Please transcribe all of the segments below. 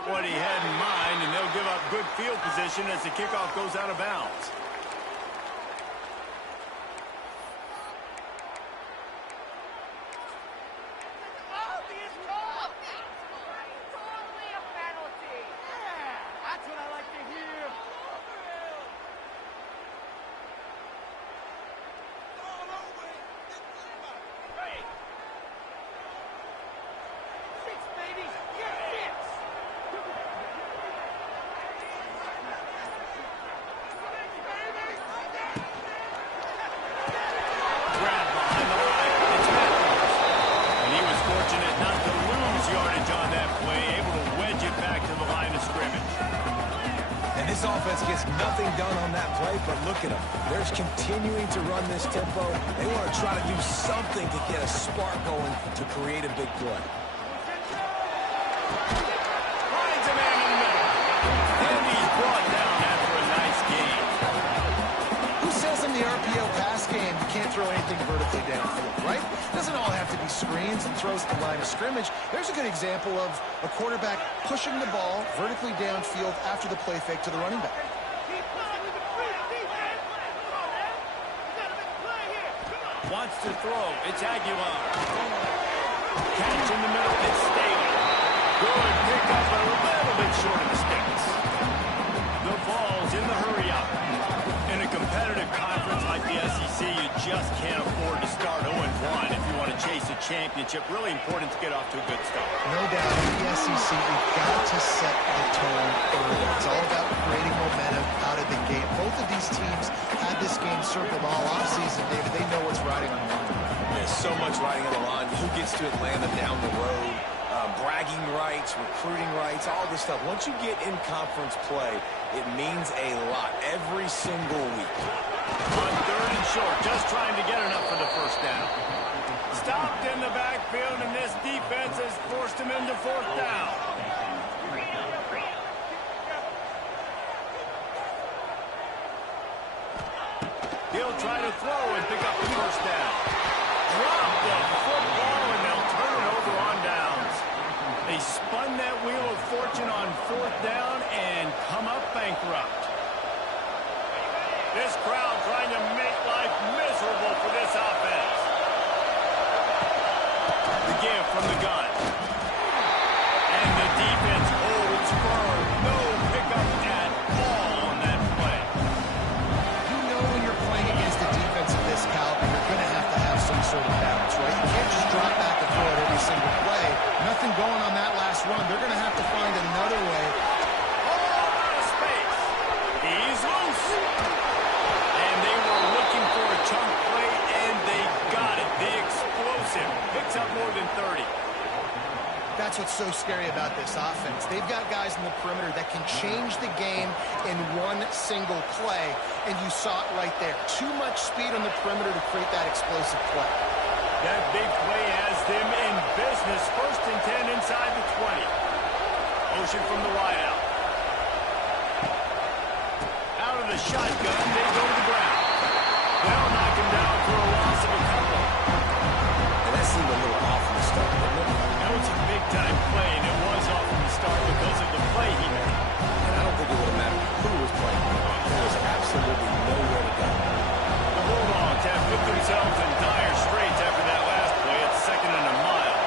not what he had in mind, and they'll give up good field position as the kickoff goes out of bounds. This offense gets nothing done on that play, but look at them. They're continuing to run this tempo. They want to try to do something to get a spark going to create a big play. Finds a man in the middle. And he's brought down after a nice game. Who says in the RPO pass game you can't throw anything vertically downfield, right? It doesn't all have to be screens and throws to the line of scrimmage. There's a good example of a quarterback pushing the ball vertically downfield after the play fake to the running back. Wants to throw. It's Aguilar. Catch in the middle. It's Staley. Good pick up, but a little bit short of the sticks. The ball's in the hurry-up. In a competitive conference like the SEC, you just can't afford to start 0-1 if you want to chase a championship. Really important to get off to a good start. No doubt, in the SEC, you've got to set the tone early. It's all about creating momentum out of the gate. Both of these teams had this game circled all offseason, David. They know what's riding on the line. There's so much riding on the line. Who gets to Atlanta down the road? Bragging rights, recruiting rights, all this stuff. Once you get in conference play, it means a lot every single week. On third and short, just trying to get enough for the first down. Stopped in the backfield, and this defense has forced him into fourth down. He'll try to throw and pick up the first down. Drop the football, and they'll turn it over on downs. They spun that wheel of fortune on fourth down and come up bankrupt. This crowd trying to make life miserable for this offense. The give from the gun. And the defense holds firm. No pickup at all on that play. You know when you're playing against a defense of this caliber, you're going to have some sort of balance, right? You can't just drop back and throw it every single play. Nothing going on that last run. They're going to have to find another way. Oh, out of space. He's loose. And they were looking for a chunk play, and they got it. The explosive picks up more than 30. That's what's so scary about this offense. They've got guys in the perimeter that can change the game in one single play, and you saw it right there. Too much speed on the perimeter to create that explosive play. That big play has them in business. First and 10 inside the 20. Motion from the wideout. Out of the shotgun, they go to the ground. They'll knock him down for a loss of a couple. And that seemed a little off from the start, didn't it? That was a big-time play, and it was off from the start because of the play he made. And I don't think it would have mattered who was playing. There was absolutely nowhere to go. The Bulldogs have put themselves in dire straits after that last play. It's second and a mile.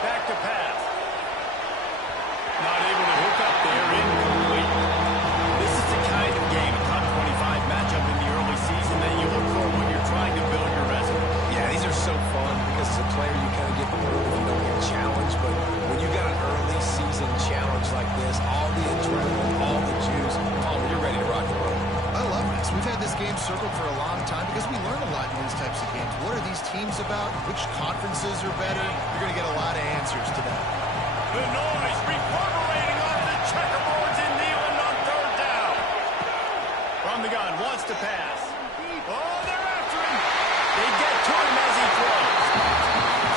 Back to pass. Not able to hook up there. Incomplete. This is the kind of game, a top 25 matchup in the early season that you look for when you're trying to build your resume. Yeah, these are so fun because as a player you kind of get bored if you don't get challenged. But when you got an early season challenge like this, all the adrenaline, all the juice, you're ready to rock and roll. I love this. We've had this game circled for a long time because we learn a lot in these types of games. What are these teams about? Which conferences are better? You're going to get a lot of answers to that. The noise reverberating off the checkerboards in Neyland on third down. From the gun, wants to pass. Oh, they're after him. They get to him as he throws.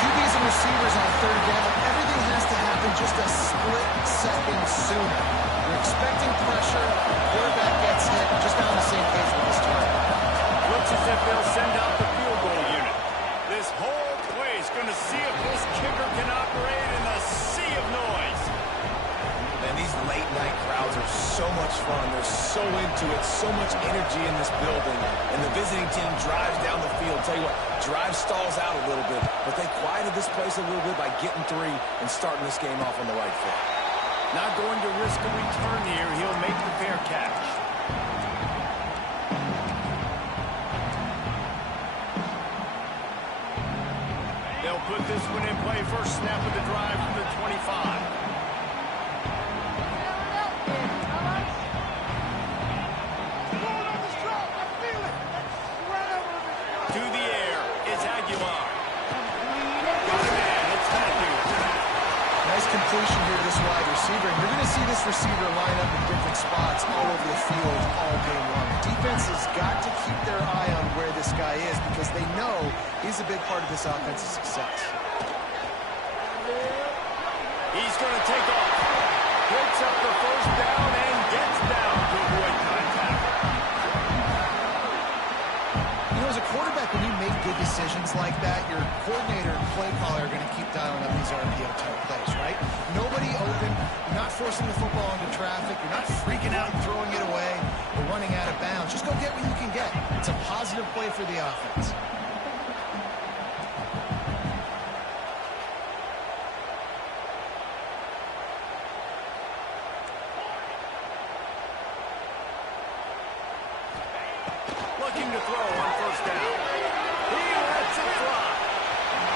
QBs and receivers on third down, everything has to happen just a split second sooner. You're expecting pressure, quarterback gets hit, just on the same page with this target. Looks as if they'll send out the field goal unit. This whole play is going to see if this kicker can operate in a sea of noise. so into it, so much energy in this building, and the visiting team drives down the field. Tell you what, drive stalls out a little bit, but they quieted this place a little bit by getting 3 and starting this game off on the right foot. Not going to risk a return here. He'll make the fair catch. They'll put this one in play. First snap of the drive from the 25. To the air is Aguilar. Got a man. It's Matthews. Nice completion here to this wide receiver. And you're going to see this receiver line up in different spots all over the field all game long. Defense has got to keep their eye on where this guy is because they know he's a big part of this offense's success. He's going to take off. Picks up the first down and gets down to avoid contact. You know, as a quarterback, when you make good decisions like that, your coordinator and play caller are going to keep dialing up these RPO-type plays, right? Nobody open. You're not forcing the football into traffic. You're not freaking out and throwing it away or running out of bounds. Just go get what you can get. It's a positive play for the offense. Looking to throw on first down. He lets it fly.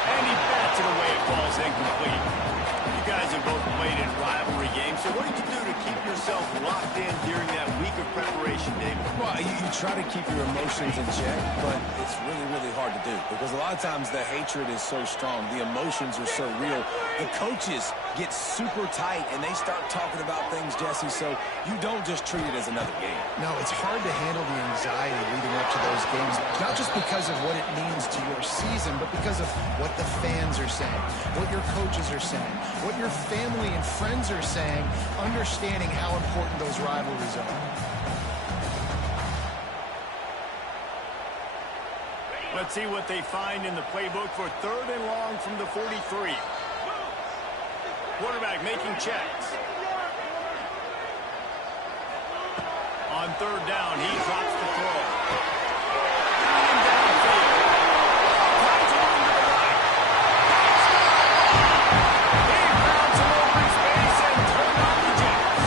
And he bats it away. It falls incomplete. You guys have both played in rivalry games, so what did you do to keep yourself locked in during that week of preparation, David? Well, you try to keep your emotions in check, but it's really, really hard to do because a lot of times the hatred is so strong. The emotions are so real. The coaches get super tight, and they start talking about things, Jesse, so you don't just treat it as another game. No, it's hard to handle the anxiety leading up to those games, not just because of what it means to your season, but because of what the fans are saying, what your coaches are saying, what your family and friends are saying, understanding how important those rivalries are. Let's see what they find in the playbook for 3rd and long from the 43. Quarterback making checks. On 3rd down, he drops the throw. And downfield. Finds it on to the right. He found some open space and turned on the jets.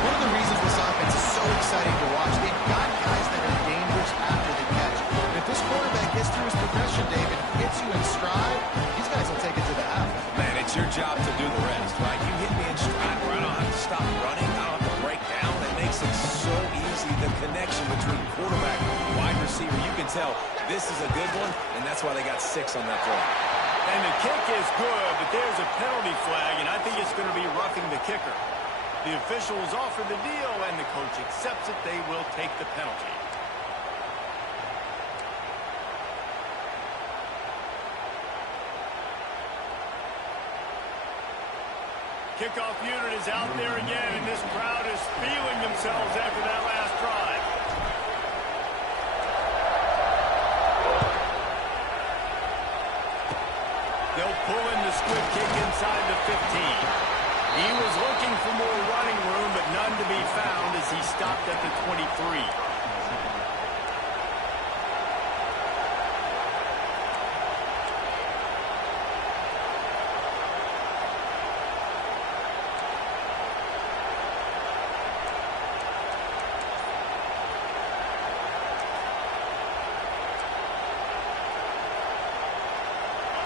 One of the reasons this offense is so exciting to watch, they've got guys that are dangerous after the catch. And if this quarterback gets through his progression, David, hits you in stride, these guys will take it to the house. Man, it's your job to do the rest, right? You hit me in stride where I don't have to stop running. I don't have to break down. It makes it so easy, the connection between quarterback and wide receiver. You can tell this is a good one, and that's why they got 6 on that play. And the kick is good, but there's a penalty flag, and I think it's going to be roughing the kicker. The officials offer the deal, and the coach accepts it. They will take the penalty. Kickoff unit is out there again, and this crowd is feeling themselves after that last drive. They'll pull in the squib kick inside the 15. He was looking for more running room, but none to be found as he stopped at the 23.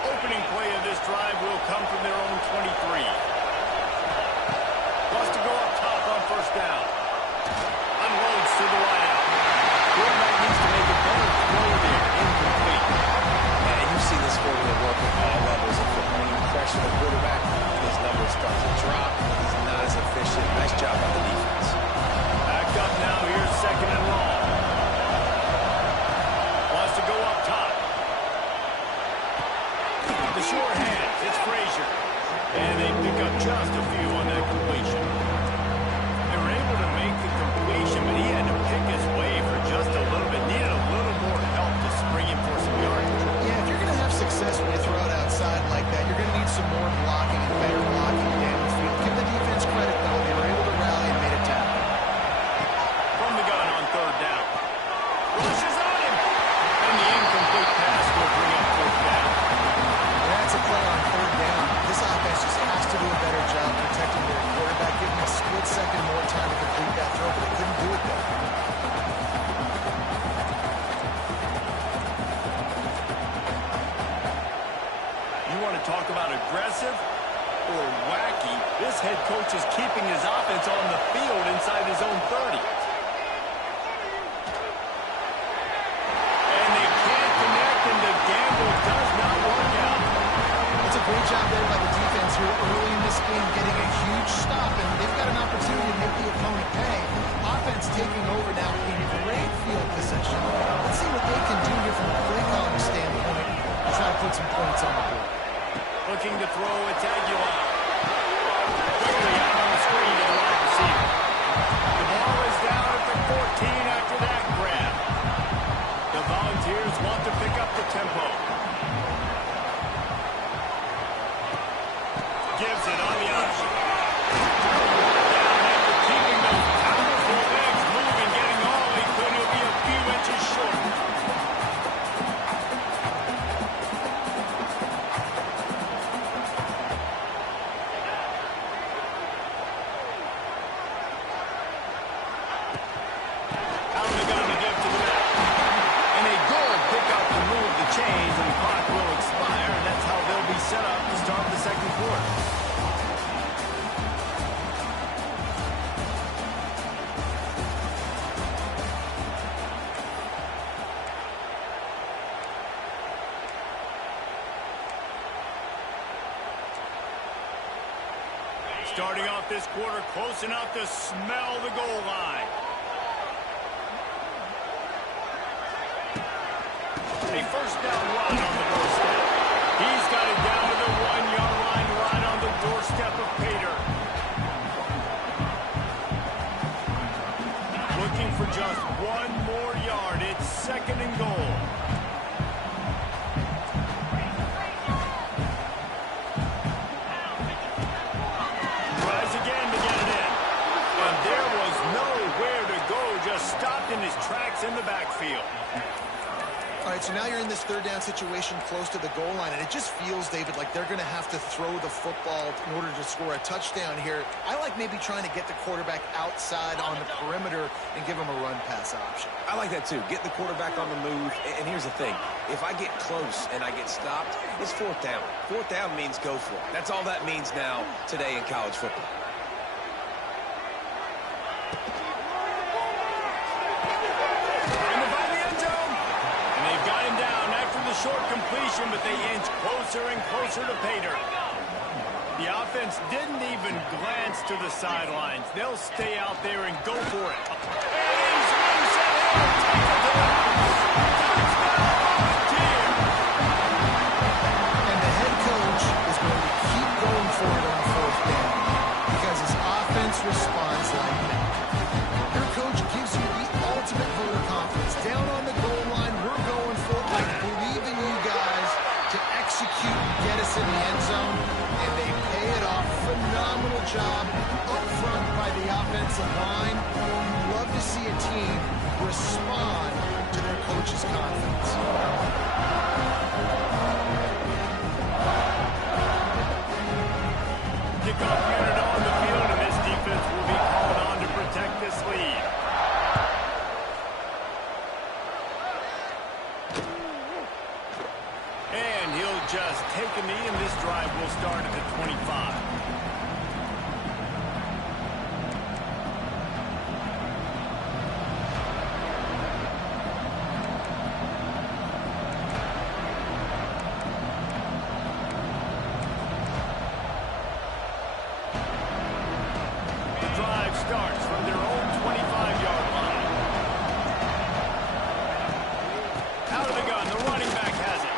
Opening play of this drive will come from their own 23. Wants to go up top on first down. Unloads to the wideout. Quarterback needs to make a better throw there. Incomplete. Man, you see this formula work at all levels of football. When you pressure the quarterback, his numbers start to drop. He's not as efficient. Nice job by the defense. Backed up now. Here's 2nd and long. Wants to go up top. The short hand. It's Frazier. And they pick up aggressive or wacky, this head coach is keeping his offense on the field inside his own 30. And they can't connect, and the gamble does not work out. It's a great job there by the defense here early in this game, getting a huge stop, and they've got an opportunity to make the opponent pay. Offense taking over now in great field possession. Let's see what they can do here from a play calling standpoint to try to put some points on the board. Looking to throw, it's Aguilar. Quickly out on the screen to the wide receiver. The ball is down at the 14 after that grab. The Volunteers want to pick up the tempo. Gives it on the option. Down after keeping those powerful legs moving, getting all he could. He'll be a few inches short. Out of the gun to give to the back. And a good pickup to move the chains, and the clock will expire, and that's how they'll be set up to start the second quarter. Starting off this quarter close enough to smell the goal line. A first down run on the doorstep. He's got it down to the 1-yard line right on the doorstep of Pater. Looking for just one more yard. It's second and goal. Tries again to get it in. And there was nowhere to go. Just stopped in his tracks in the backfield. All right, so now you're in this third down situation close to the goal line, and it just feels, David, like they're going to have to throw the football in order to score a touchdown here. I like maybe trying to get the quarterback outside on the perimeter and give him a run-pass option. I like that, too. Get the quarterback on the move. And here's the thing. If I get close and I get stopped, it's fourth down. Fourth down means go for it. That's all that means now today in college football. Short completion, but they inch closer and closer to Pater. The offense didn't even glance to the sidelines. They'll stay out there and go for it. And he's loose and he'll take it to the house. Touchdown, Volunteer! And the head coach is going to keep going for it on fourth down because his offense responds like that. Your coach gives you the ultimate vote of confidence. Down on the goal line, we're going for it. I believe in you guys to execute and get us in the end zone, and they pay it off. Phenomenal job up front by the offensive line. You love to see a team respond to their coach's confidence. Kickoff unit on the field, and this defense will be called on to protect this lead. And he'll just take a knee, and this drive will start at the 25. Starts from their own 25-yard line. Out of the gun, the running back has it.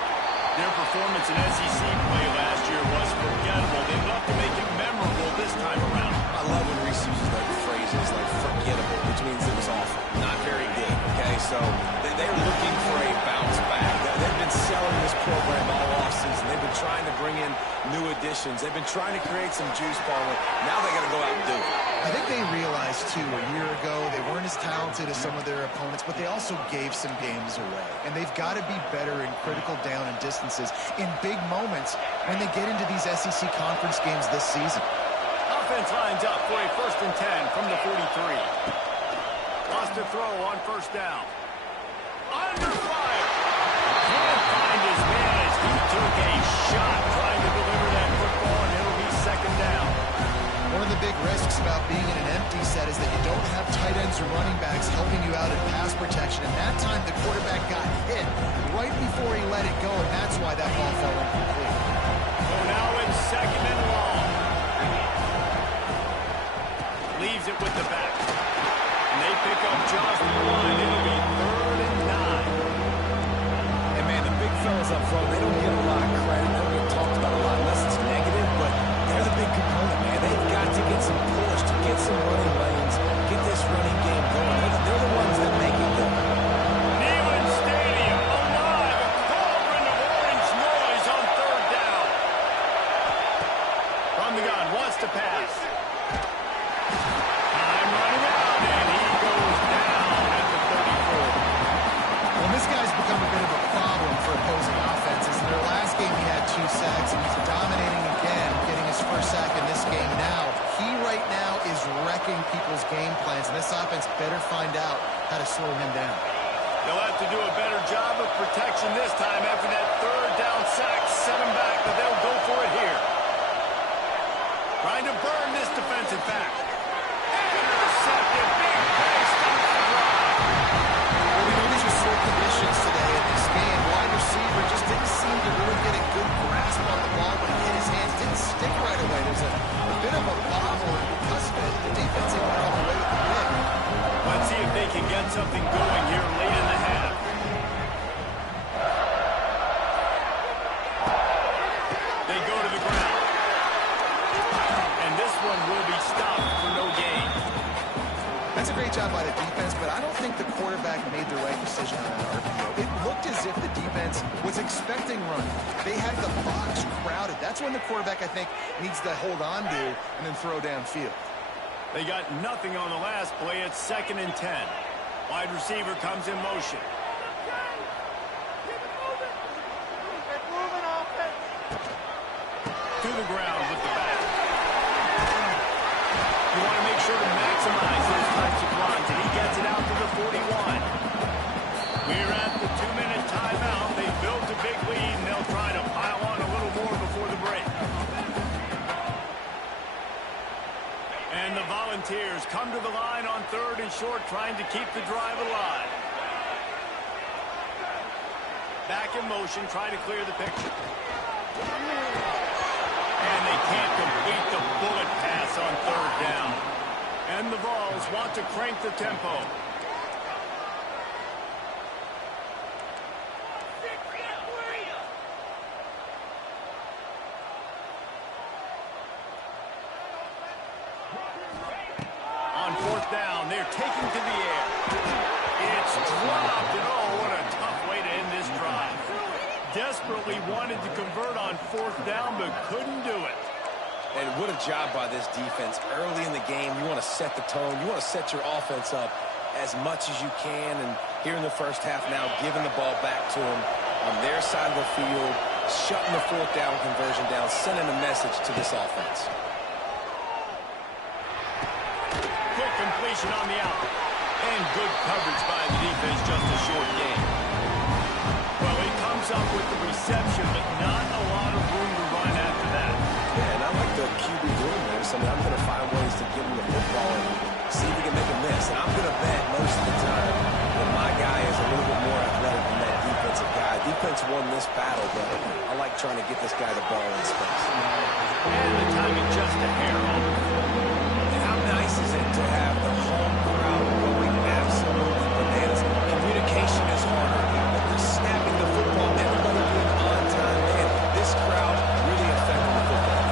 Their performance in SEC play last year was forgettable. They'd love to make it memorable this time around. I love when Reese uses like phrases like forgettable, which means it was awful, not very good, okay? So they're looking for a bounce back. They've been selling this program all offseason. They've been trying to bring in new additions. They've been trying to create some juice, Paul. Now they got to go out and do it. I think they realized, too, a year ago they weren't as talented as some of their opponents, but they also gave some games away. And they've got to be better in critical down and distances in big moments when they get into these SEC conference games this season. Offense lines up for a 1st and 10 from the 43. Lost a throw on first down. Under fire. Can't find his man as he took a shot trying to deliver that football. big risks about being in an empty set is that you don't have tight ends or running backs helping you out in pass protection. And that time, the quarterback got hit right before he let it go, and that's why that ball fell incomplete. So now it's second and long. Leaves it with the back. And they pick up just one. It'll be 3rd and 9. And, man, the big fellas up front, they don't get a lot of credit. They don't get talked about a lot unless it's negative, but they're the big component, man. They've got to get some push, to get some running lanes, get this running game going. They're the ones that make it go. Neyland Stadium alive. A cauldron of orange noise on 3rd down. From the gun, wants to pass. Time running out, and he goes down at the 34. Well, this guy's become a bit of a problem for opposing offenses. In their last game, he had 2 sacks, and he's dominating again, getting his first sack in this game now. He right now is wrecking people's game plans, and this offense better find out how to slow him down. They'll have to do a better job of protection this time after that 3rd down sack. Set him back, but they'll go for it here. Trying to burn this defensive back. Intercepted. Big play. Stops the drive. Well, we know these are sore conditions today in this game. Wide receiver just didn't seem to really get a good grasp on the ball when he hit his hands. Didn't stick right away. There's a bit of a bobble, and because of it, the defense ain't going to come away with the pick. Let's see if they can get something going here late in the half. They go to the ground. And this one will be stopped for no gain. That's a great job by the defense, but I don't think the quarterback made the right decision on that RPO. It looked as if the defense was expecting running. They had the box crowded. That's when the quarterback, I think, needs to hold on to and then throw downfield. They got nothing on the last play. It's 2nd and 10. Wide receiver comes in motion. To the ground with the back. You want to make sure to maximize those types of runs, and he gets it out to the 41. We're at the 2-minute timeout. They built a big lead, and they'll try to pile on a little more before the break. And the Volunteers come to the line on 3rd and short, trying to keep the drive alive. Back in motion, trying to clear the picture. And they can't complete the bullet pass on 3rd down. And the Vols want to crank the tempo. On 4th down, they're taking to the air. It's dropped, and oh, what a tough way to end this drive. Desperately wanted to convert on 4th down, but couldn't do it. And what a job by this defense. Early in the game, you want to set the tone. You want to set your offense up as much as you can. And here in the first half now, giving the ball back to them on their side of the field, shutting the 4th down conversion down, sending a message to this offense. Quick completion on the out. And good coverage by the defense, just a short game. Well, he comes up with the reception, but not a lot of room to run after that. Yeah, and I like the QB doing this. I mean, I'm going to find ways to give him the football and see if he can make a miss. And I'm going to bet most of the time that my guy is a little bit more athletic than that defensive guy. Defense won this battle, but I like trying to get this guy the ball in space. And the timing just a hair off. And how nice is it to have the home crowd going absolutely bananas? Communication is harder. Snapping the football, everybody being on time. Man, this crowd really affecting the football.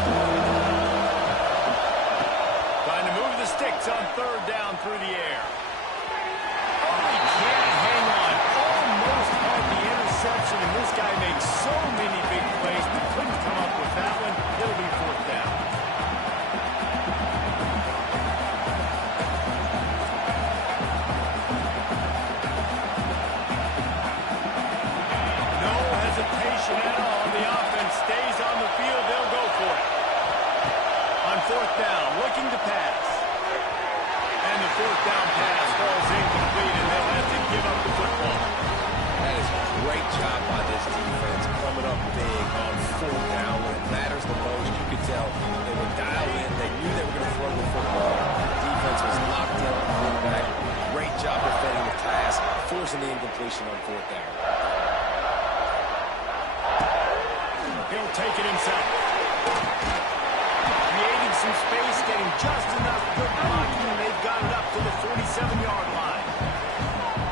Trying to move the sticks on 3rd down through the air. Oh, he can't hang on. Almost had the interception, and this guy makes so many big plays, but couldn't come up with that one. It'll be 4th down. No hesitation at all. The offense stays on the field. They'll go for it. On 4th down, looking to pass. And the 4th down pass falls incomplete, and they'll have to give up the football. That is a great job by this defense, coming up big on 4th down when it matters the most. You could tell they were dialed in. They knew they were going to throw the forcing the incompletion on fourth down. He'll take it himself. Creating some space, getting just enough good blocking, and they've got it up to the 47-yard line.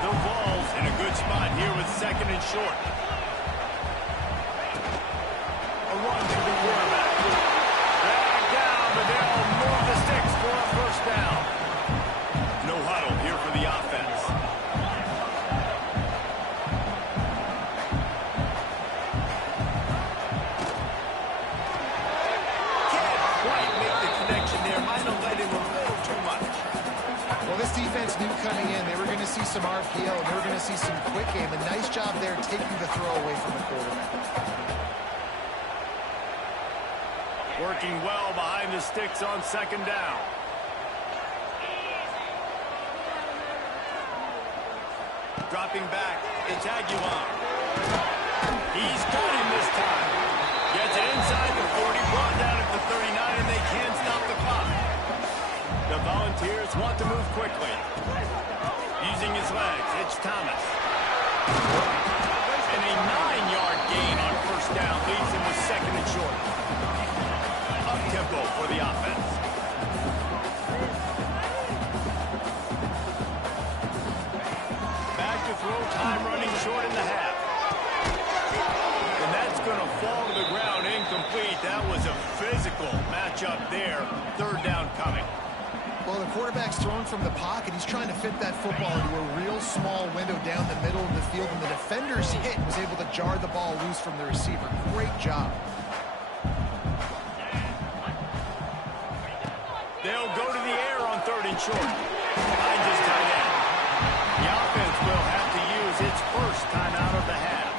The Vols in a good spot here with second and short. A run to the quarterback. Back down, but they'll move the sticks for a first down. No huddle here for the offense. Defense knew coming in they were going to see some RPO, and they were going to see some quick game. A nice job there taking the throw away from the quarterback. Working well behind the sticks on second down. Dropping back, it's Aguilar. He's got him this time. Gets it inside the 40, brought down at the 39, and they can't stop the clock. The Volunteers want to move quickly. Using his legs, it's Thomas. And a 9-yard gain on first down leaves him with second and short. Up-tempo for the offense. Back to throw, time running short in the half. And that's going to fall to the ground incomplete. That was a physical matchup there. Third down coming. Well, the quarterback's thrown from the pocket. He's trying to fit that football into a real small window down the middle of the field, and the defender's hit was able to jar the ball loose from the receiver. Great job. They'll go to the air on third and short. Behind his tight end. The offense will have to use its first timeout of the half.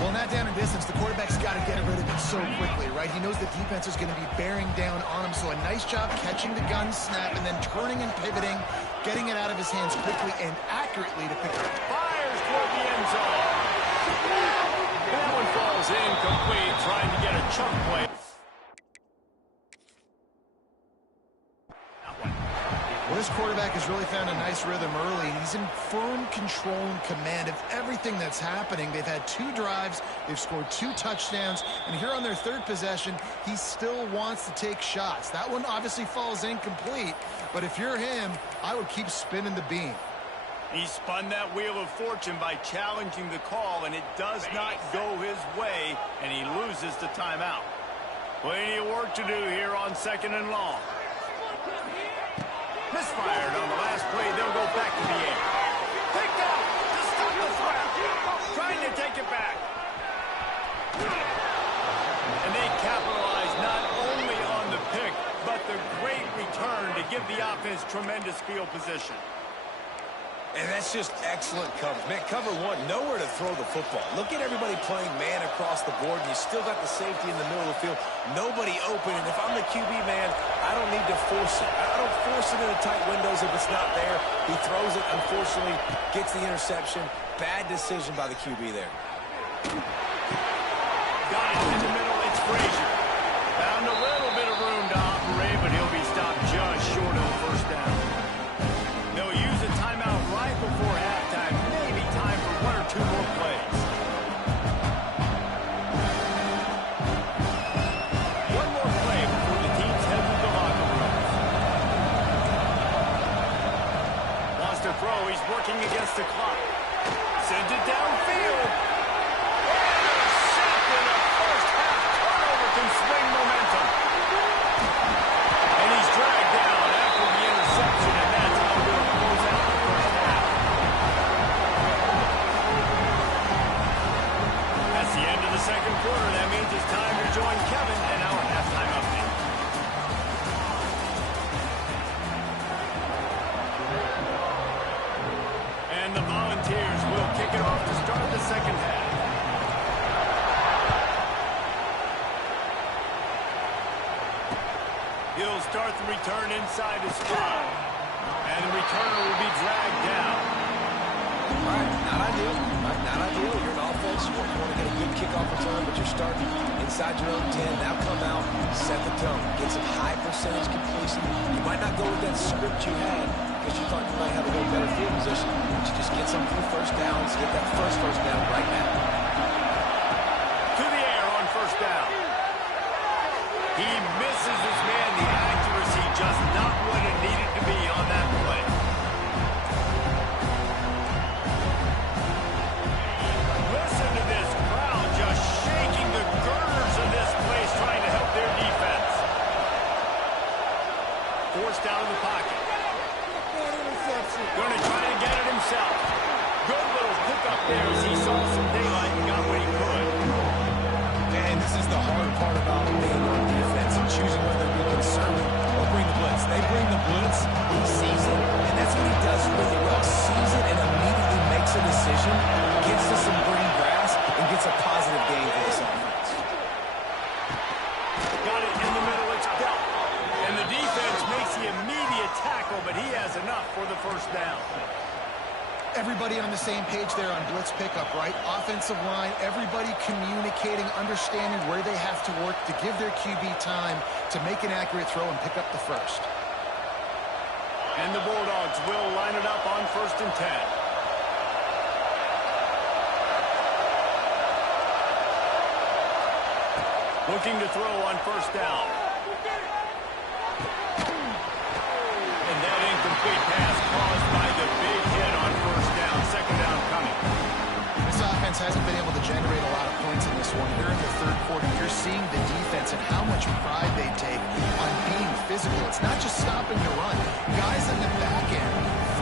Well, in that down and distance, the quarterback's got to get rid of it so quickly, right? He knows the defense is going to be bearing down on him, so a nice job catching the gun snap and then turning and pivoting, getting it out of his hands quickly and accurately to pick it up. Fires toward the end zone. That one falls incomplete, trying to get a chunk play. Well, this quarterback has really found a nice rhythm early, and he's in firm control and command of everything that's happening. They've had 2 drives, they've scored 2 touchdowns, and here on their third possession, he still wants to take shots. That one obviously falls incomplete, but if you're him, I would keep spinning the beam. He spun that wheel of fortune by challenging the call, and it does not go his way, and he loses the timeout. Plenty of work to do here on second and long. Misfired on the last play. They'll go back to the air. Picked up to stop the threat. Trying to take it back. And they capitalize not only on the pick, but the great return to give the offense tremendous field position. And that's just excellent coverage. Man, cover one, nowhere to throw the football. Look at everybody playing man across the board, and you still got the safety in the middle of the field. Nobody open, and if I'm the QB, man, I don't need to force it. I don't force it into tight windows if it's not there. He throws it, unfortunately, gets the interception. Bad decision by the QB there. Got it in the middle, it's Frazier. Found a little bit of room to operate, but he'll be stopped just short of the first down. They'll use a timeout right before halftime. Maybe time for 1 or 2 more plays. One more play before the teams head to the locker rooms. Wants to throw. He's working against the clock. Sends it downfield. Intercepted. A first half turnover can swing momentum. And he's dragged down after the interception, and that's how we'll close out the first half. That's the end of the second quarter. That means it's time to join Kevin in our halftime update. And the Volunteers will kick it off to start the second half. He'll start the return inside his spot. And the returner will be dragged down. All right, not ideal. Not ideal. You're an offense. You want to get a good kickoff return, but you're starting inside your own 10. Now come out, set the tone. Get some high percentage completion. You might not go with that script you had, because you thought you might have a little better field position. But you just get some few first downs, get that first down right now. To the air on first down. He misses his man. The accuracy just not what it needed to be on that play. Listen to this crowd just shaking the girders of this place trying to help their defense. Forced out of the pocket. Going to try to get it himself. Good little pickup there as he saw some daylight and got what he could. And this is the hard part about being on defense and choosing whether to be conservative or bring the blitz. They bring the blitz, he sees it, and that's what he does really well. Sees it and immediately makes a decision, gets to some green grass, and gets a positive gain for this offense. Got it in the middle, it's dealt. And the defense makes the immediate tackle, but he has enough for the first down. Everybody on the same page there on blitz pickup, right? Offensive line, everybody communicating, understanding where they have to work to give their QB time to make an accurate throw and pick up the first. And the Bulldogs will line it up on 1st and 10. Looking to throw on first down. And that incomplete pass caused by the big hit on first down. Second down coming. This offense hasn't been able to generate a lot of points in this one. Here in the third quarter, you're seeing the defense and how much pride they take on being physical. It's not just stopping to run. Guys in the back end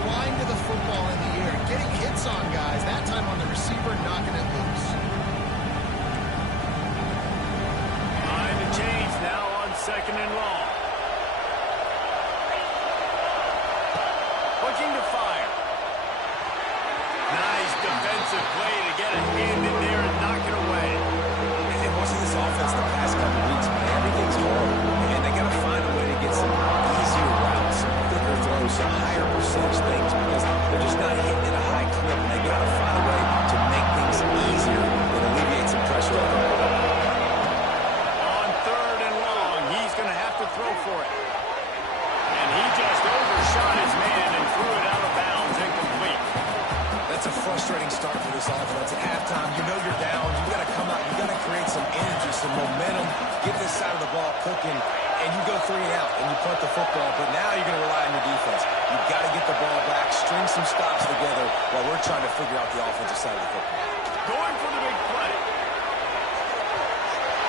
flying to the football in the air, getting hits on guys, that time on the receiver, knocking it loose. Time to change now on 2nd and long. Looking to fire. Nice defensive play to get a hand in there and knock it away. And watching this offense the past couple weeks, man, everything's hard. And they got to find a way to get some easier routes, some quicker throws, some higher percentage things because they're just not hitting at a high clip. And they got to find a way to make things easier and alleviate some pressure on them. On 3rd and long, he's going to have to throw for it. And he just overshot his man and threw it out of bounds, incomplete. That's a frustrating start for this offense. At halftime, you know you're down. You got to come out. You got to create some energy, some momentum, get this side of the ball cooking, and you go 3 and out, and you punt the football. But now you're going to rely on your defense. You've got to get the ball back, string some stops together while we're trying to figure out the offensive side of the football. Going for the big play.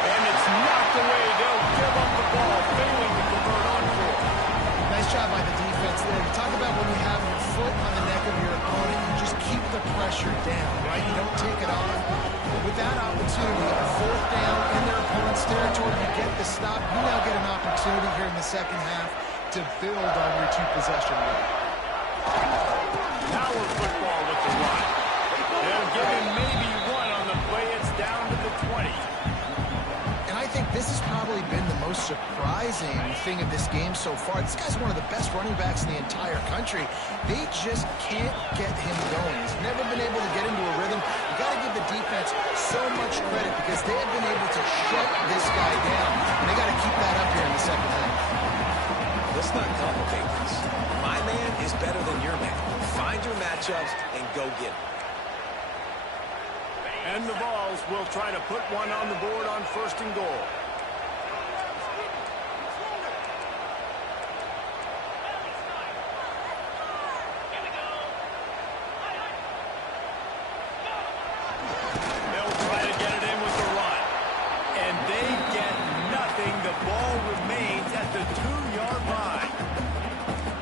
And it's knocked away. They'll give up the ball, failing to convert on 4. Nice job by the defense there. You talk about when you have your foot on the neck of your opponent, you just keep the pressure down, right? You don't take it off. But with that opportunity, a 4th down in their opponent's territory, you get the stop. You now get an opportunity here in the second half to build on your 2-possession lead. Power football with the run. They'll give him maybe 1 on the play. It's down to the 20. And I think this has probably been the most surprising thing of this game so far. This guy's one of the best running backs in the entire country. They just can't get him going. He's never been able to get into a rhythm. You got to give the defense so much credit because they have been able to shut this guy down. And they got to keep that up here in the second half. Let's not complicate this. My man is better than your man. Find your matchups and go get it. And the Vols will try to put one on the board on 1st and goal. They'll try to get it in with the run. And they get nothing. The ball remains at the 2-yard line.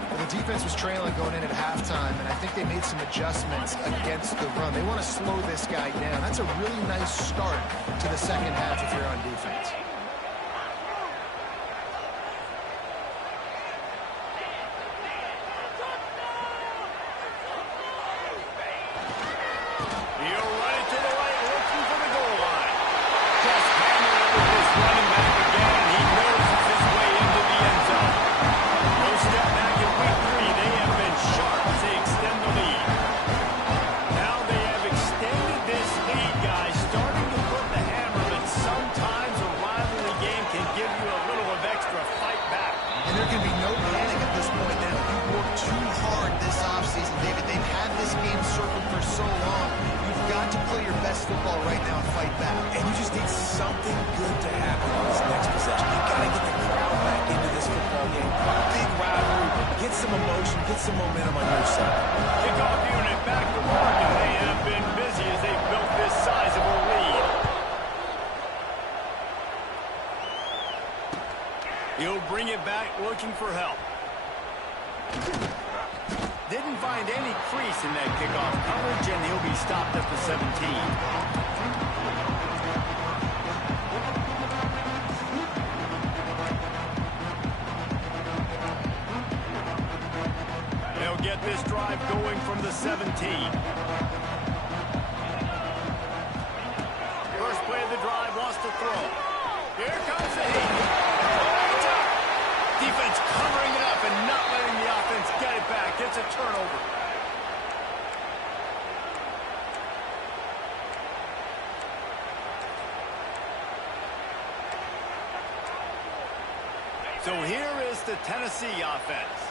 Well, the defense was trailing going in at halftime, and I think they made some adjustments against the run. They want to slow this guy down. That's a really nice start to the second half if you're on defense. He'll run it to the right, looking for the goal line. Just hammer it with this running back again. He noses his way into the end zone. No step back in week 3. They have been sharp as they extend the lead. Now they have extended this lead, guys, starting to put the hammer, but sometimes a rivalry game can give you a little of extra fight back. And there can be no panic at this point now. You worked too hard football right now and fight back. And you just need something good to happen on this next possession. You got to get the crowd back into this football game. Big rivalry. Get some emotion. Get some momentum on your side. Kickoff unit back to work, and they have been busy as they've built this sizable lead. He'll bring it back looking for help. Didn't find any crease in that kickoff coverage, and he'll be stopped at the 17. They'll get this drive going from the 17. First play of the drive, wants to throw. Here comes the heat. Defense covering it up and not letting the offense get it back. It's a turnover. So here is the Tennessee offense.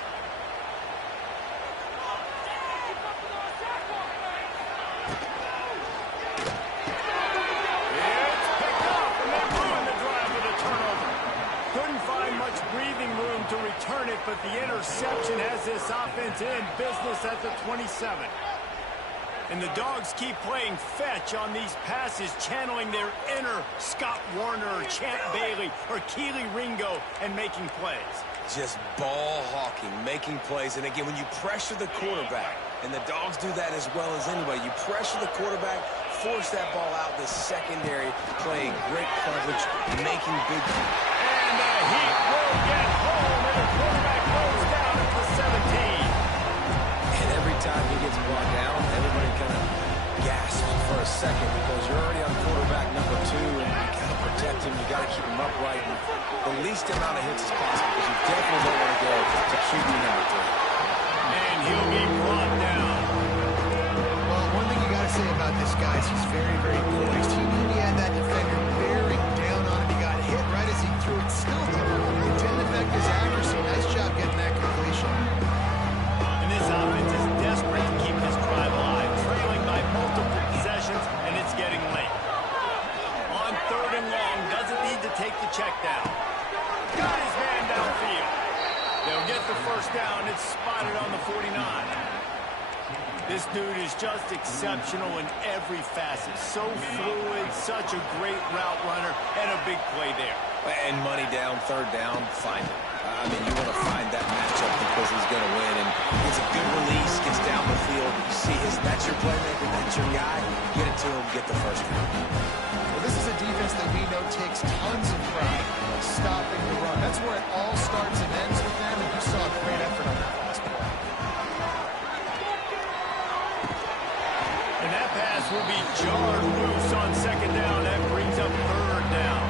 It's picked up, and they ruin the drive with a turnover. Couldn't find much breathing room to return it, but the interception has this offense in business at the 27. And the Dogs keep playing fetch on these passes, channeling their inner Scott Warner or Champ Bailey or Keely Ringo and making plays. Just ball hawking, making plays. And again, when you pressure the quarterback, and the Dogs do that as well as anybody, you pressure the quarterback, force that ball out, the secondary playing great coverage, making big. And the Heat will get home, and the quarterback goes down at the 17. And every time he gets brought down, everybody kind of gasps for a second because you're already on quarterback number 2, and you got to protect him. You got to keep him upright and the least amount of hits as possible because you definitely don't want to go to QB number 3. And he'll be brought down. Well, one thing you got to say about this guy is he's very, very poised. He knew he had that defender bearing down on him. He got hit right as he threw it. Still it didn't affect his accuracy. Nice job getting that completion. And this offense is desperate to keep this drive alive, trailing by multiple possessions, and it's getting late. On 3rd and long, doesn't need to take the check down. Got his man downfield. They'll get the first down. It's spotted on the 49. This dude is just exceptional in every facet. So fluid, such a great route runner, and a big play there. And money down, 3rd down, find him. I mean, you want to find that matchup because he's going to win. And gets a good release, gets down the field. You see that's your playmaker, that's your guy. Get it to him, get the first down. Well, this is a defense that we know takes tons of pride stopping the run. That's where it all starts and ends with them, and you saw a great effort on that last play. And that pass will be jarred loose on 2nd down. That brings up 3rd down.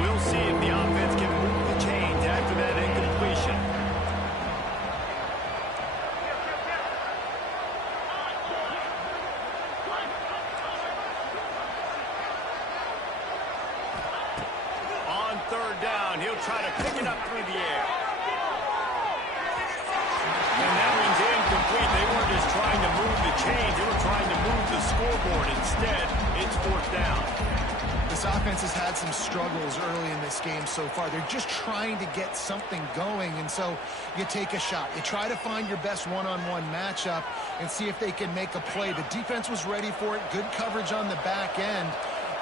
We'll see if the offense can move the chains after that incompletion. On 3rd down, he'll try to pick it up through the air. And that one's incomplete. They weren't just trying to move the chains. They were trying to move the scoreboard. Instead, it's 4th down. This offense has had some struggles early in this game so far. They're just trying to get something going, and so you take a shot. You try to find your best one-on-one matchup and see if they can make a play. The defense was ready for it. Good coverage on the back end.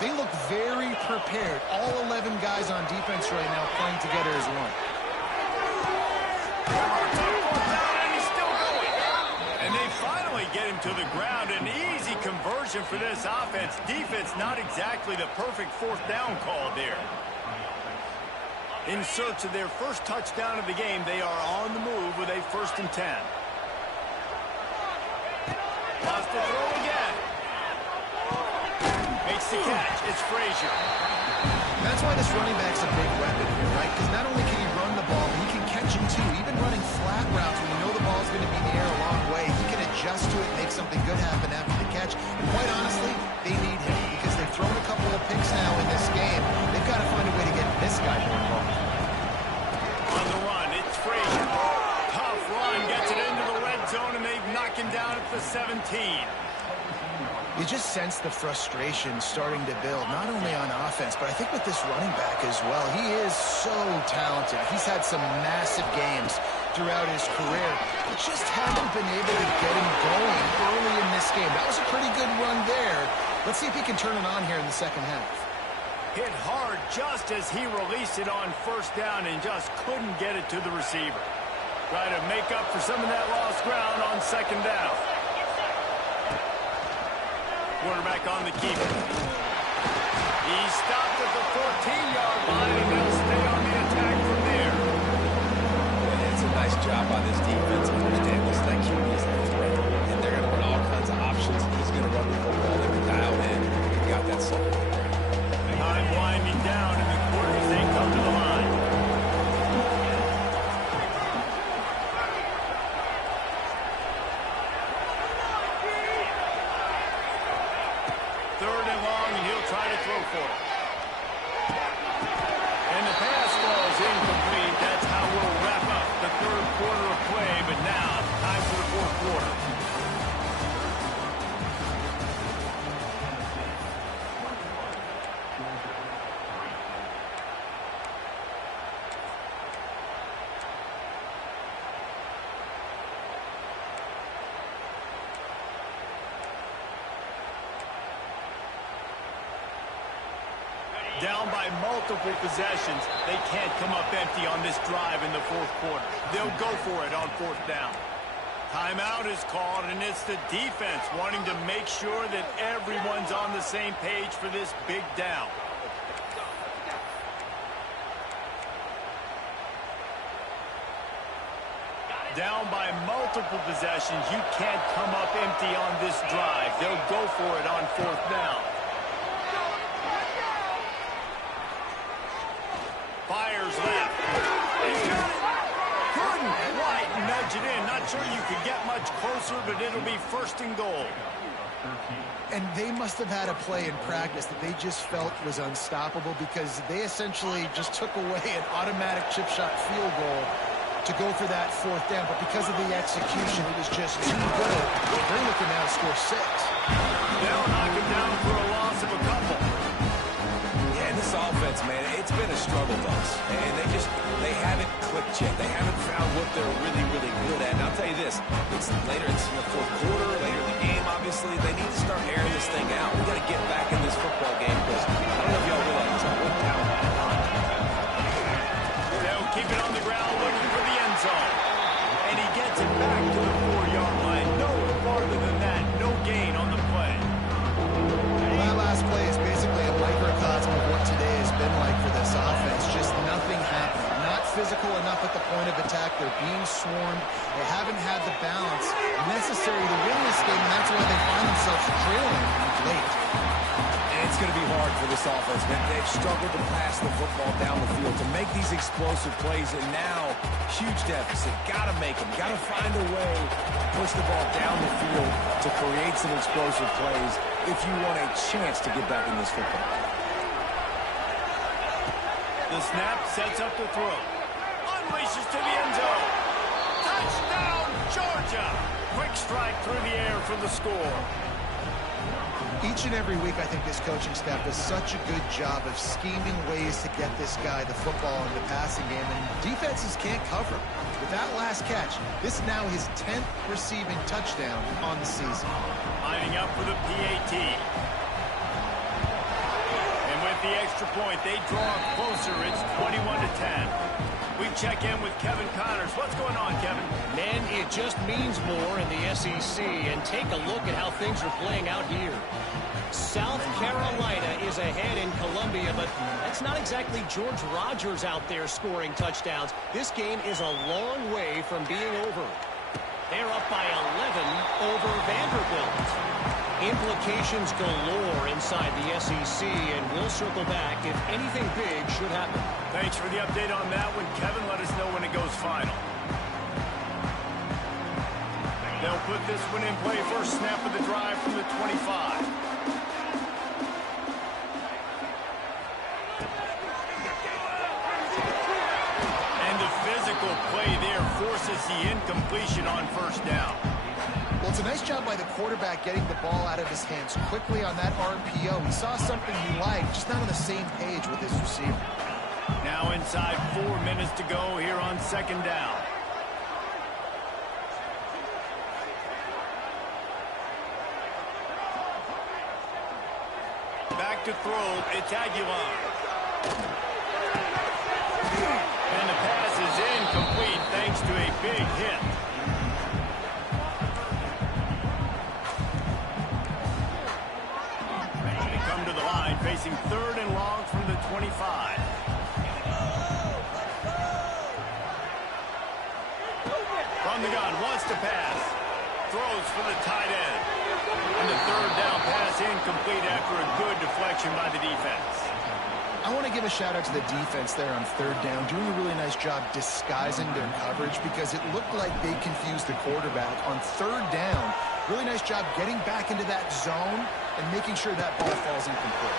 They look very prepared. All 11 guys on defense right now playing together as one. And he's still going. And they finally get him to the ground. An easy conversion for this offense. Defense, not exactly the perfect 4th down call there. In search of their first touchdown of the game, they are on the move with a 1st and 10. Lost to throw again. Makes the catch. It's Frazier. That's why this running back's a big weapon here, right? Because not only can he run the ball, but he can catch it too. Even running flat routes when you know the ball's going to be in the air a long way, he can adjust to it, make something good happen after the catch. And quite honestly, they need him because they've thrown a couple of picks now in this game. They've got to find a way to get this guy more involved. the 17. You just sense the frustration starting to build, not only on offense, but I think with this running back as well. He is so talented. He's had some massive games throughout his career. Just haven't been able to get him going early in this game. That was a pretty good run there. Let's see if he can turn it on here in the second half. Hit hard just as he released it on first down and just couldn't get it to the receiver. Try to make up for some of that lost ground on second down. Quarterback on the keeper. He stopped at the 14-yard line, and they'll stay on the attack from there. And it's a nice job by this defense. Understand this, that QB is a threat, and they're going to run all kinds of options. He's going to run the football. They can dial in. Got that something there. Time winding down, and the quarters, they come to the line. Third and long, and he'll try to throw for it. And the pass falls incomplete. That's how we'll wrap up the third quarter of play. But now, time for the fourth quarter. Down by multiple possessions, they can't come up empty on this drive in the fourth quarter. They'll go for it on fourth down. Timeout is called, and it's the defense wanting to make sure that everyone's on the same page for this big down. Down by multiple possessions, you can't come up empty on this drive. They'll go for it on fourth down. Fires left. He's got it. Couldn't quite nudge it in. Not sure you could get much closer, but it'll be first and goal. And they must have had a play in practice that they just felt was unstoppable because they essentially just took away an automatic chip shot field goal to go for that fourth down. But because of the execution, it was just too good. They're looking now to score 6. They'll knock him down for a loss of a couple. Yeah, this offense, man, it's been a struggle bus. And they haven't clicked yet. They haven't found what they're really, really good at. And I'll tell you this, it's in the fourth quarter, later in the game, obviously. They need to start airing this thing out. We got to get back in this football game because I don't know if y'all realize what talent they have. They'll keep it on the ground looking for the end zone. And he gets it back to the 4-yard line. No farther than that. No gain on the play. Well, that last play is basically a microcosm of what today has been like for this offense. Just nothing happening. Not physical enough at the point of attack. They're being swarmed. They haven't had the balance necessary to win this game, and that's why they find themselves trailing late. And it's going to be hard for this offense, man. They've struggled to pass the football down the field, to make these explosive plays, and now, huge deficit. Got to make them. Got to find a way to push the ball down the field to create some explosive plays if you want a chance to get back in this football game. The snap sets up the throw. Unleashes to the end zone. Touchdown, Georgia! Quick strike through the air for the score. Each and every week, I think this coaching staff does such a good job of scheming ways to get this guy the football in the passing game, and defenses can't cover him. With that last catch, this is now his 10th receiving touchdown on the season. Lining up for the PAT. And with the extra point, they draw closer. It's 21-10. We check in with Kevin Connors. What's going on, Kevin? Man, it just means more in the SEC, and take a look at how things are playing out here. South Carolina is ahead in Columbia, but that's not exactly George Rogers out there scoring touchdowns. This game is a long way from being over. They're up by 11 over Vanderbilt. Implications galore inside the SEC, and we'll circle back if anything big should happen. Thanks for the update on that one, Kevin. Let us know when it goes final. They'll put this one in play. First snap of the drive from the 25. And the physical play there forces the incompletion on first down. Well, it's a nice job by the quarterback getting the ball out of his hands quickly on that RPO. He saw something he liked, just not on the same page with his receiver. Now inside 4 minutes to go here on second down. Back to throw, it's Aguilar. And the pass is incomplete thanks to a big hit. They come to the line facing 3rd and long from the 25. From the gun, wants to pass. Throws for the tight end. And the 3rd down pass incomplete after a good deflection by the defense. I want to give a shout out to the defense there on 3rd down, doing a really nice job disguising their coverage because it looked like they confused the quarterback on 3rd down. Really nice job getting back into that zone and making sure that ball falls incomplete.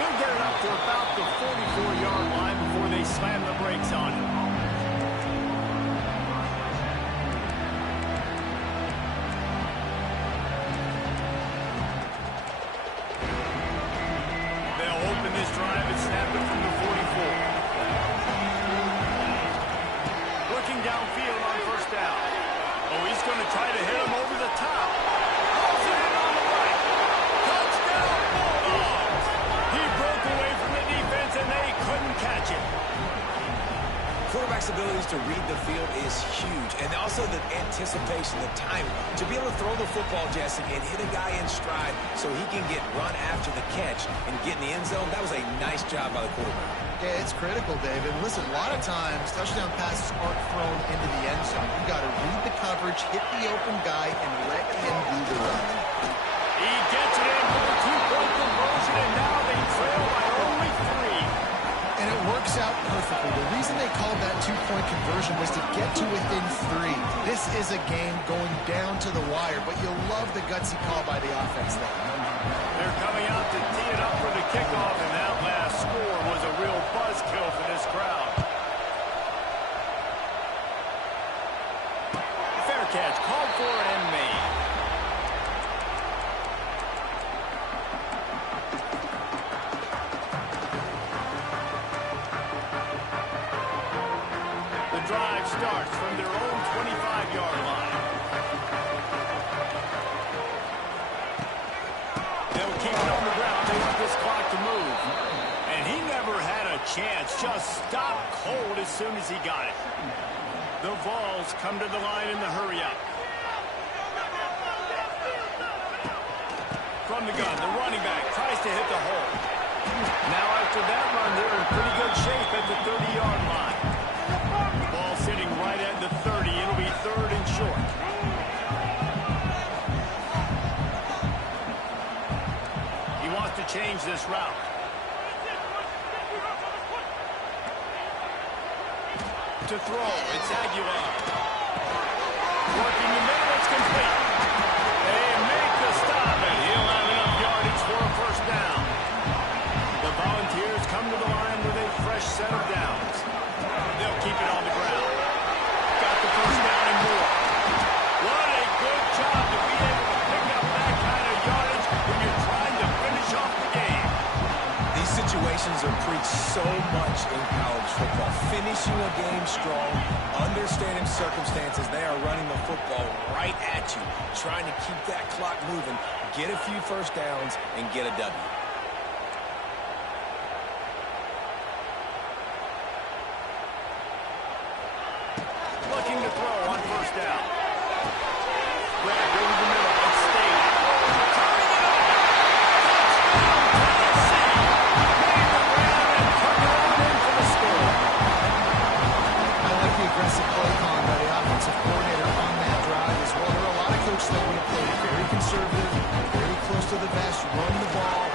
He'll get it up to about the 44-yard line before they slam the brakes on it. This drive and snap it from the 44. Looking downfield on 1st down. Oh, he's going to try to hit him over the top. Pulls it in on the right. Touchdown, Bulldogs! He broke away from the defense and they couldn't catch it. Quarterback's abilities to read the field is huge, and also the anticipation, the time to be able to throw the football, Jesse, and hit a guy in stride so he can get run after the catch and get in the end zone. That was a nice job by the quarterback. Yeah, it's critical, David. Listen, a lot of times touchdown passes aren't thrown into the end zone. You got to read the coverage, hit the open guy, and let him do the run. He gets it in for the 2-point conversion, and now they trail by only 3. And it works out perfectly. The reason they called that 2-point conversion was to get to within 3. This is a game going down to the wire, but you'll love the gutsy call by the offense there. They're coming out to tee it up for the kickoff, and that last score was a real buzzkill for this crowd. Fair catch, called for and made. The drive starts from their own 25-yard line. They'll keep it on the ground. They want this clock to move. And he never had a chance. Just stopped cold as soon as he got it. The Vols come to the line in the hurry-up. From the gun, the running back tries to hit the hole. Now after that run, they're in pretty good shape at the 30-yard line. The ball sitting right at the 30. It'll be 3rd and short. He wants to change this route. To throw, it's Aguilar. Working the middle, it's complete. They make the stop, and he'll have enough yardage for a 1st down. The Volunteers come to the line with a fresh set of downs. They'll keep it on the ground. Got the 1st down and more. What a good job to be able to pick up that kind of yardage when you're trying to finish off the game. These situations are preached so much in college football. Finishing a game strong, understanding circumstances. They are running the football right at you, trying to keep that clock moving, get a few 1st downs, and get a W. Looking to throw on 1st down. Grab over the middle. It's State. Turning it up. Touchdown, Tennessee. Made the grab and turned it on in for the score. I like the aggressive play calling by the offensive coordinator on that drive as well. There are a lot of coaches that would have played very conservative, very close to the vest, run the ball,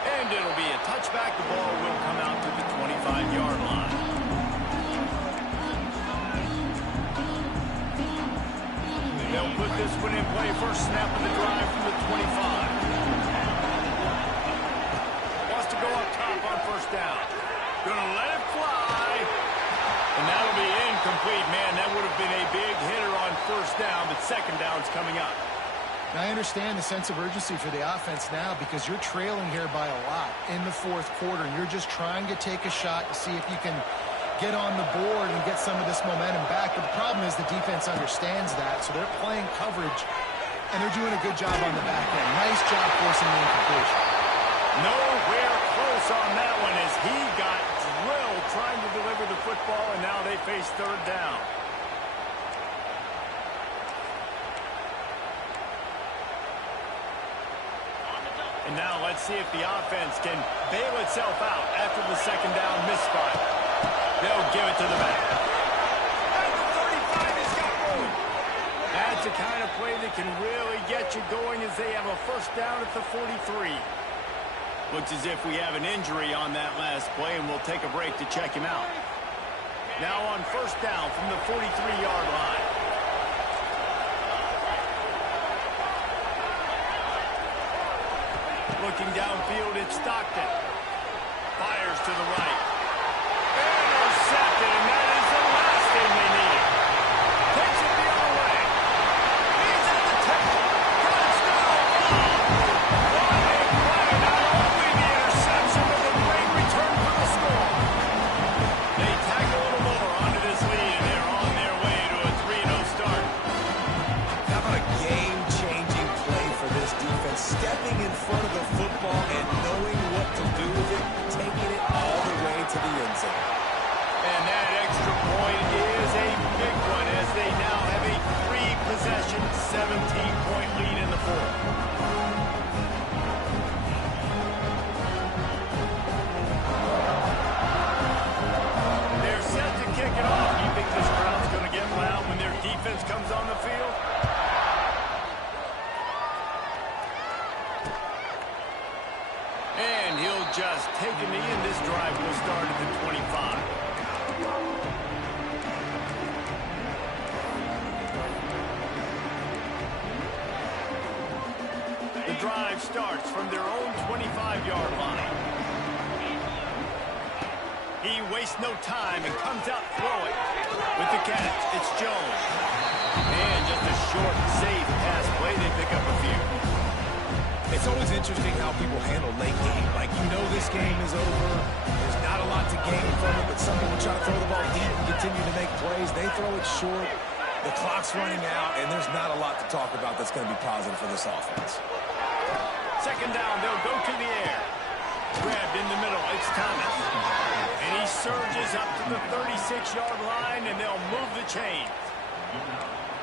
And it'll be a touchback. The ball will come out to the 25-yard line. They'll put this one in play. First snap of the drive from the 25. Wants to go up top on first down. Gonna let it fly. And that'll be incomplete. Man, that would have been a big hitter on first down, but second down's coming up. Now, I understand the sense of urgency for the offense now because you're trailing here by a lot in the fourth quarter. And you're just trying to take a shot to see if you can get on the board and get some of this momentum back. But the problem is the defense understands that, so they're playing coverage, and they're doing a good job on the back end. Nice job forcing the incompletion. Nowhere close on that one as he got drilled trying to deliver the football, and now they face third down. And now let's see if the offense can bail itself out after the second down misfire. They'll give it to the back. And the 35 has got room. That's the kind of play that can really get you going as they have a first down at the 43. Looks as if we have an injury on that last play, and we'll take a break to check him out. Now on first down from the 43-yard line. Looking downfield, it's Stockton. Fires to the right. Intercepted, and that is the last thing they needed. Takes it the other way. He's at the tackle. Touchdown! What a play! Not only the interception, but the great return for the score. They tack a little more onto this lead, and they're on their way to a 3-0 start. How about a game-changing play for this defense? Stepping in front of the football and knowing what to do with it, taking it all the way to the end zone. And that extra point is a big one as they now have a 3-possession, 17-point lead in the fourth. They're set to kick it off. You think this crowd's going to get loud when their defense comes on the field? And he'll just take a knee, and this drive will start at the 25. The drive starts from their own 25-yard line. He wastes no time and comes out throwing. With the catch, it's Jones. And just a short, safe pass play. They pick up a few. It's always interesting how people handle late game. Like, you know this game is over. There's not a lot to gain from it, but some people try to throw the ball deep and continue to make plays. They throw it short. The clock's running out, and there's not a lot to talk about that's going to be positive for this offense. Second down, they'll go to the air. Grabbed in the middle, it's Thomas. And he surges up to the 36-yard line, and they'll move the chains.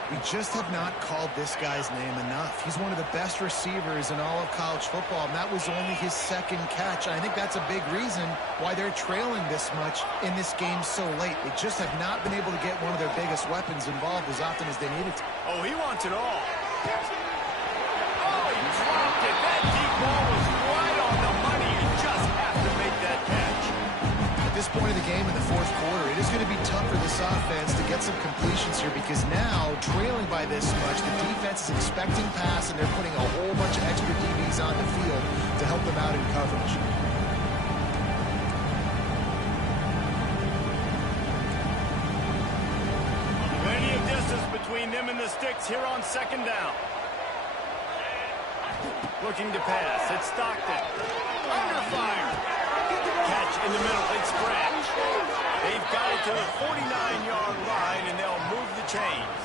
We just have not called this guy's name enough. He's one of the best receivers in all of college football, and that was only his second catch. I think that's a big reason why they're trailing this much in this game so late. They just have not been able to get one of their biggest weapons involved as often as they needed to. Oh, he wants it all. Oh, he dropped it. That deep ball was right on the money. You just have to make that catch. At this point of the game in the fourth quarter, it is going to be tough for this offense to get some completions here because now, trailing by this much, the defense is expecting pass, and they're putting a whole bunch of extra DBs on the field to help them out in coverage. Plenty of distance between them and the sticks here on second down. Looking to pass. It's Stockton. Under fire. Catch in the middle. It's Branch. They've got it to the 49-yard line, and they'll move the chains.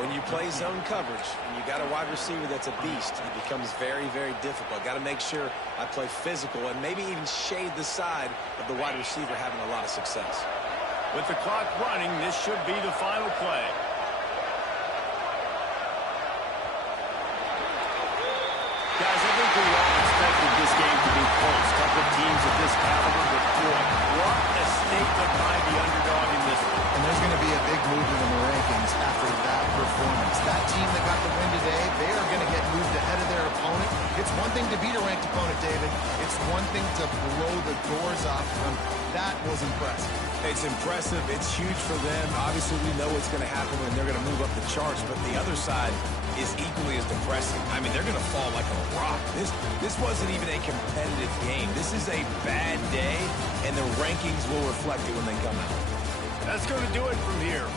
When you play zone coverage and you got a wide receiver that's a beast, it becomes very, very difficult. Got to make sure I play physical and maybe even shade the side of the wide receiver having a lot of success. With the clock running, this should be the final play. Guys, I think we all expected this game to be close. A couple of teams of this caliber, but boy, what a state of mind the underdog in this one. And there's going to be a big move in the rankings after that performance. That team that got the win today, they are going to get moved ahead of their opponent. It's one thing to beat a ranked opponent, David. It's one thing to blow the doors off them. That was impressive. It's impressive. It's huge for them. Obviously, we know what's going to happen when they're going to move up the charts, but the other side is equally as depressing. I mean, they're going to fall like a rock. This wasn't even a competitive game. This is a bad day, and the rankings will reflect it when they come out. That's going to do it from here.